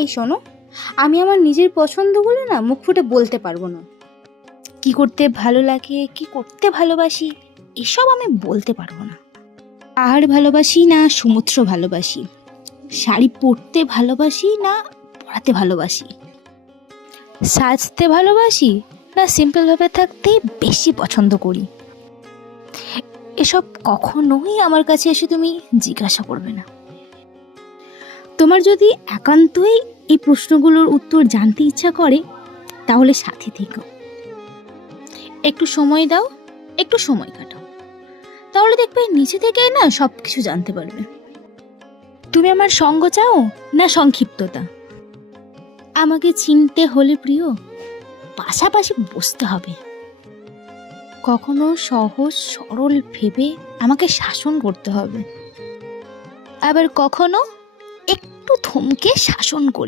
এই শোনো, আমি আমার নিজের পছন্দগুলো না মুখ ফুটে বলতে পারবো না। কি করতে ভালো লাগে, কি করতে ভালোবাসি, এসব আমি বলতে পারবো না। পাহাড় ভালোবাসি না সমুদ্র ভালোবাসি, শাড়ি পরতে ভালোবাসি না পরাতে ভালোবাসি, সাজতে ভালোবাসি না সিম্পলভাবে থাকতে বেশি পছন্দ করি, এসব কখনোই আমার কাছে এসে তুমি জিজ্ঞাসা করবে না। তোমার যদি একান্তই এই প্রশ্নগুলোর উত্তর জানতে ইচ্ছা করে তাহলে সাথে থেকো, একটু সময় দাও, একটু সময় কাটাও, তাহলে দেখবে নিজে থেকেই না সব কিছু জানতে পারবে। তুমি আমার সঙ্গ চাও না সংক্ষিপ্ততা? আমাকে চিনতে হলে প্রিয় পাশাপাশি বসতে হবে। কখনো সহজ সরল ভেবে আমাকে শাসন করতে হবে, আবার কখনো একটু থমকে শাসন করে